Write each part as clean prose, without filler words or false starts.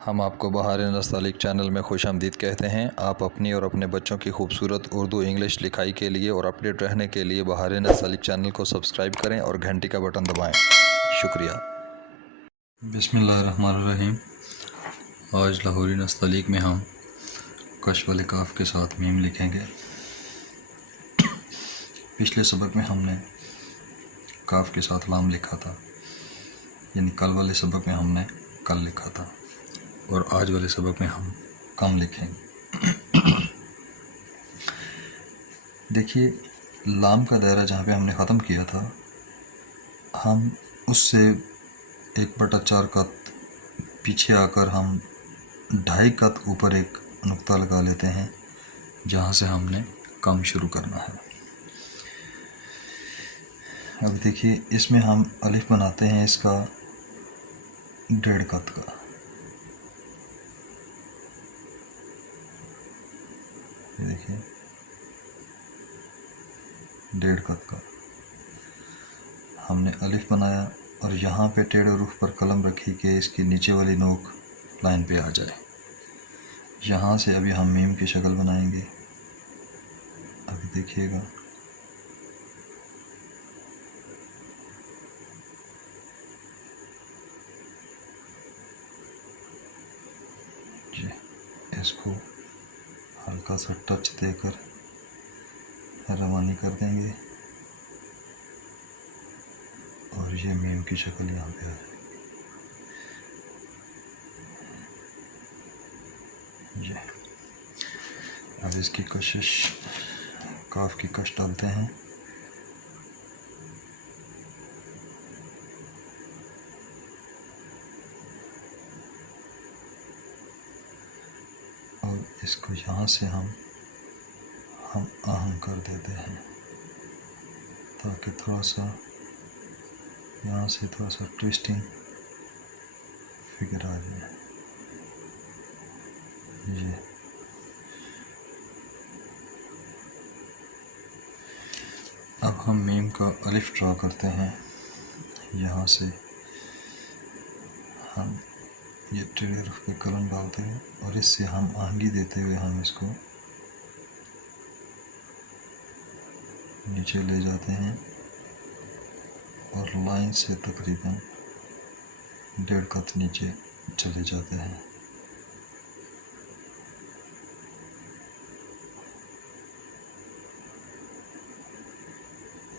हम आपको बहार नस्तालिक चैनल में खुशामदीद कहते हैं। आप अपनी और अपने बच्चों की खूबसूरत उर्दू इंग्लिश लिखाई के लिए और अपडेट रहने के लिए बहार नस्तालिक चैनल को सब्सक्राइब करें और घंटी का बटन दबाएं। शुक्रिया। बिस्मिल्लाहिर्रहमानिर्रहीम। आज लाहौरी नस्तालिक में हम कश वाले काफ के साथ मीम लिखेंगे। पिछले सबक में हमने काफ के साथ लाम लिखा था, यानी कल वाले सबक में हमने कल लिखा था, और आज वाले सबक में हम कम लिखेंगे। देखिए, लाम का दायरा जहाँ पे हमने ख़त्म किया था, हम उससे 1/4 कत पीछे आकर हम 2.5 कत ऊपर एक नुक्ता लगा लेते हैं, जहाँ से हमने कम शुरू करना है। अब देखिए, इसमें हम अलिफ बनाते हैं इसका 1.5 कत का। देखिए 1.5 कत का हमने अलिफ बनाया, और यहाँ पे टेढ़े रुख पर कलम रखी कि इसकी नीचे वाली नोक लाइन पे आ जाए। यहाँ से अभी हम मीम की शक्ल बनाएंगे। अभी देखिएगा, इसको हल्का सा टच देकर रवानी कर देंगे, और ये मीम की शक्ल यहाँ पे आ जाए। अब इसकी कशिश, काफ की कश डालते हैं, और इसको यहाँ से हम आहम कर देते हैं, ताकि थोड़ा सा यहाँ से थोड़ा सा ट्विस्टिंग फिगर आ जाए। ये अब हम मीम का अलिफ ड्रा करते हैं। यहाँ से हम ये टेढ़े रुख पे कलम डालते हैं, और इससे हम आहंगी देते हुए हम इसको नीचे ले जाते हैं, और लाइन से तकरीबन 1.5 कत नीचे चले जाते हैं।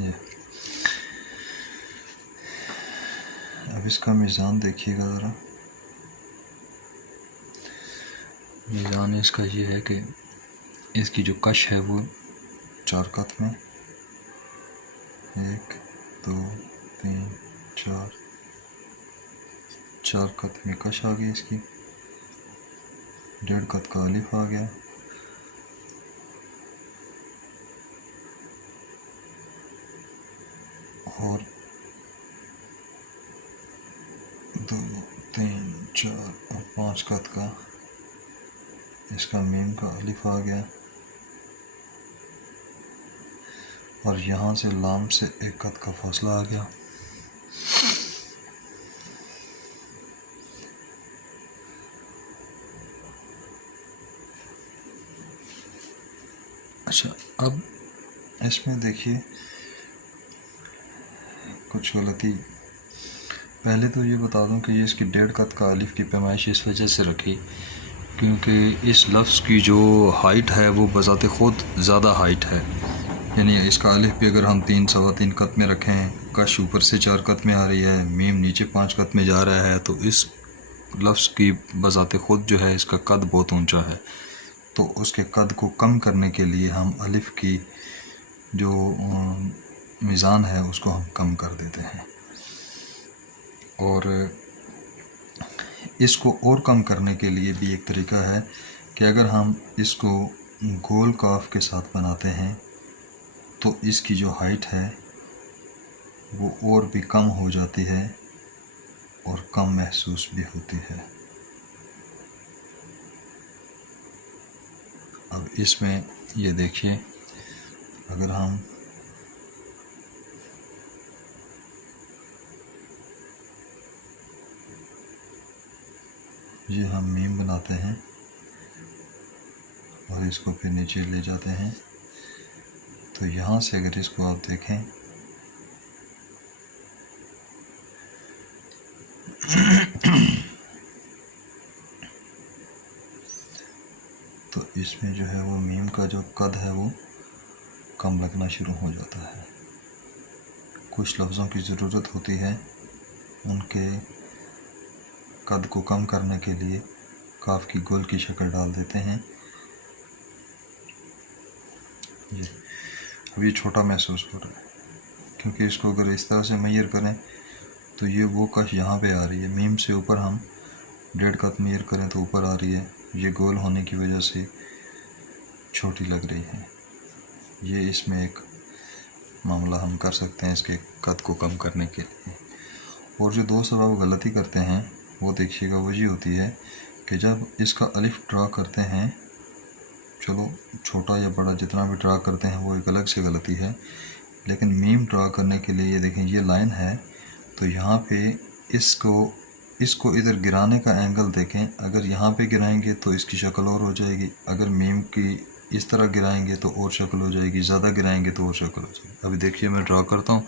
ये अब इसका मीज़ान देखिएगा ज़रा। मीज़ान इसका ये है कि इसकी जो कश है वो 4 कत में, 1 2 3 4 कत में कश आ गई इसकी, 1.5 कत का अलिफ आ गया, और 2 3 4 और 5 कत का इसका मीम का अलिफ आ गया, और यहाँ से लाम से 1 कत का फासला आ गया। अच्छा, अब इसमें देखिए कुछ गलती। पहले तो ये बता दूं कि ये इसकी 1.5 कत का अलिफ की पैमाइश इस वजह से रखी क्योंकि इस लफ्ज़ की जो हाइट है वो बज़ाते ख़ुद ज़्यादा हाइट है, यानी इसका अलिफ भी अगर हम 3 सवा 3 कत में रखें, कश ऊपर से 4 कत में आ रही है, मीम नीचे 5 कत में जा रहा है, तो इस लफ्ज़ की बज़ाते ख़ुद जो है इसका कद बहुत ऊंचा है। तो उसके कद को कम करने के लिए हम अलिफ की जो मीज़ान है उसको हम कम कर देते हैं, और इसको और कम करने के लिए भी एक तरीका है कि अगर हम इसको गोल काफ के साथ बनाते हैं तो इसकी जो हाइट है वो और भी कम हो जाती है और कम महसूस भी होती है। अब इसमें ये देखिए, अगर हम ये हम मीम बनाते हैं और इसको फिर नीचे ले जाते हैं। तो यहाँ से अगर इसको आप देखें तो इसमें जो है वो मीम का जो कद है वो कम लगना शुरू हो जाता है। कुछ लफ्ज़ों की ज़रूरत होती है उनके कद को कम करने के लिए काफ की गोल की शक्ल डाल देते हैं। अब ये छोटा महसूस हो रहा है क्योंकि इसको अगर इस तरह से मेजर करें तो ये वो कश यहाँ पे आ रही है। मीम से ऊपर हम 1.5 कद मेजर करें तो ऊपर आ रही है। ये गोल होने की वजह से छोटी लग रही है। ये इसमें एक मामला हम कर सकते हैं इसके कद को कम करने के लिए। और जो दो सबब गलती करते हैं वो देखिएगा, वो ये होती है कि जब इसका अलिफ ड्रा करते हैं, चलो छोटा या बड़ा जितना भी ड्रा करते हैं वो एक अलग से गलती है, लेकिन मीम ड्रा करने के लिए ये देखें ये लाइन है तो यहाँ पे इसको इधर गिराने का एंगल देखें। अगर यहाँ पे गिराएंगे तो इसकी शक्ल और हो जाएगी, अगर मीम की इस तरह गिराएंगे तो और शक्ल हो जाएगी, ज़्यादा गिराएंगे तो और शक्ल हो जाएगी। अभी देखिए मैं ड्रा करता हूँ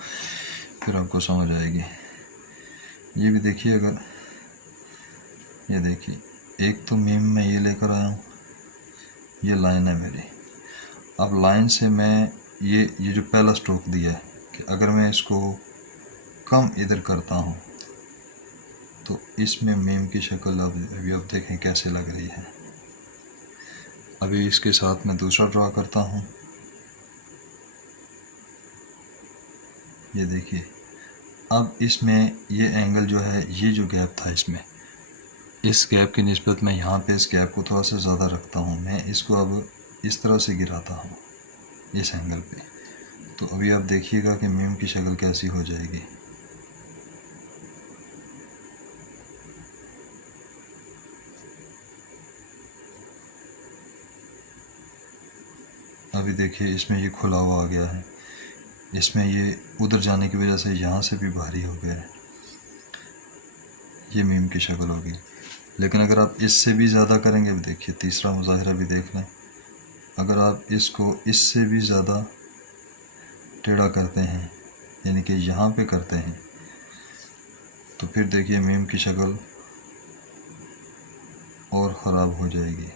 फिर आपको समझ आएगी। ये भी देखिए, अगर ये देखिए एक तो मीम में ये लेकर आया हूँ, ये लाइन है मेरी। अब लाइन से मैं ये जो पहला स्ट्रोक दिया है कि अगर मैं इसको कम इधर करता हूँ तो इसमें मीम की शक्ल अभी आप देखें कैसे लग रही है। अभी इसके साथ मैं दूसरा ड्रा करता हूँ। ये देखिए अब इसमें ये एंगल जो है, ये जो गैप था इसमें, इस गैप की निस्बत मैं यहाँ पे इस गैप को थोड़ा सा ज़्यादा रखता हूँ। मैं इसको अब इस तरह से गिराता हूँ इस एंगल पे। तो अभी आप देखिएगा कि मीम की शक्ल कैसी हो जाएगी। अभी देखिए इसमें ये खुला हुआ आ गया है, इसमें ये उधर जाने की वजह से यहाँ से भी भारी हो गया है, ये मीम की शक्ल होगी। लेकिन अगर आप इससे भी ज़्यादा करेंगे, अब देखिए तीसरा मुजाहिरा भी देख लें, अगर आप इसको इससे भी ज़्यादा टेढ़ा करते हैं यानी कि यहाँ पे करते हैं तो फिर देखिए मीम की शक्ल और ख़राब हो जाएगी।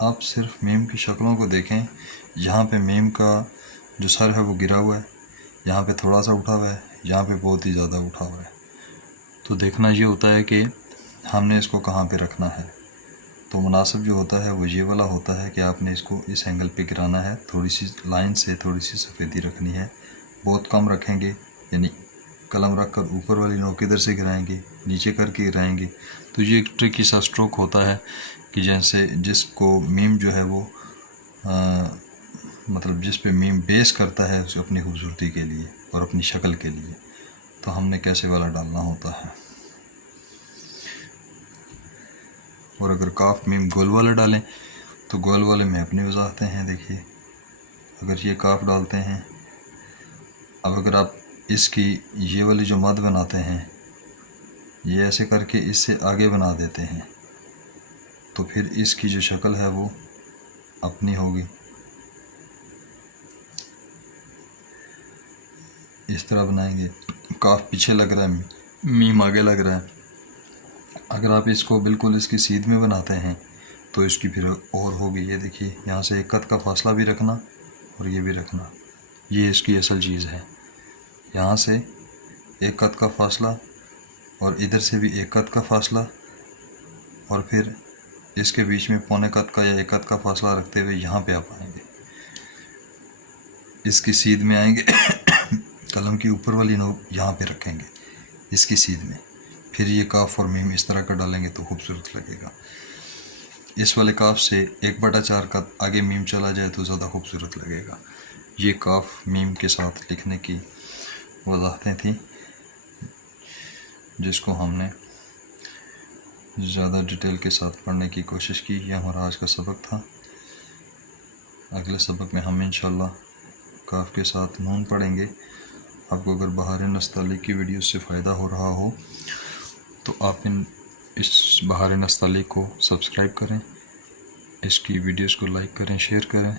आप सिर्फ मीम की शक्लों को देखें, यहाँ पे मीम का जो सर है वो गिरा हुआ है, यहाँ पे थोड़ा सा उठा हुआ है, यहाँ पे बहुत ही ज़्यादा उठा हुआ है। तो देखना ये होता है कि हमने इसको कहाँ पे रखना है। तो मुनासिब जो होता है वो ये वाला होता है कि आपने इसको इस एंगल पे गिराना है, थोड़ी सी लाइन से थोड़ी सी सफ़ेदी रखनी है। बहुत कम रखेंगे यानी कलम रख कर ऊपर वाली नोक इधर से गिराएंगे, नीचे करके गिराएंगे तो ये एक ट्रिकी सा स्ट्रोक होता है कि जैसे जिसको मीम जो है वो मतलब जिस पे मीम बेस करता है उसे अपनी खूबसूरती के लिए और अपनी शक्ल के लिए, तो हमने कैसे वाला डालना होता है। और अगर काफ मीम गोल वाला डालें तो गोल वाले में अपनी वजाहतें हैं। देखिए अगर ये काफ डालते हैं, अब अगर आप इसकी ये वाली जो मद बनाते हैं ये ऐसे करके इससे आगे बना देते हैं तो फिर इसकी जो शक्ल है वो अपनी होगी। इस तरह बनाएंगे, काफ पीछे लग रहा है, मीम आगे लग रहा है। अगर आप इसको बिल्कुल इसकी सीध में बनाते हैं तो इसकी फिर और होगी। ये देखिए यहाँ से एक कद का फासला भी रखना और ये भी रखना, ये इसकी असल चीज़ है। यहाँ से एक कद का फासला और इधर से भी एक कद का फासला और फिर इसके बीच में पौने कद का या एक कद का फासला रखते हुए यहाँ पे आप आएंगे, इसकी सीध में आएंगे कलम की ऊपर वाली नोक यहाँ पे रखेंगे इसकी सीध में, फिर ये काफ और मीम इस तरह का डालेंगे तो खूबसूरत लगेगा। इस वाले काफ से 1/4 कद आगे मीम चला जाए तो ज़्यादा खूबसूरत लगेगा। ये काफ मीम के साथ लिखने की वजाहतें थी जिसको हमने ज़्यादा डिटेल के साथ पढ़ने की कोशिश की। यह हमारा आज का सबक था। अगले सबक में हम इंशाल्लाह काफ के साथ नून पढ़ेंगे आपको अगर बहार नस्तालिक की वीडियो से फ़ायदा हो रहा हो तो आप इस बहार नस्तालिक को सब्सक्राइब करें, इसकी वीडियोस को लाइक करें, शेयर करें,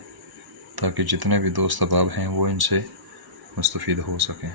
ताकि जितने भी दोस्त अहबाब हैं वो इनसे मुस्तफ़ीद हो सकें।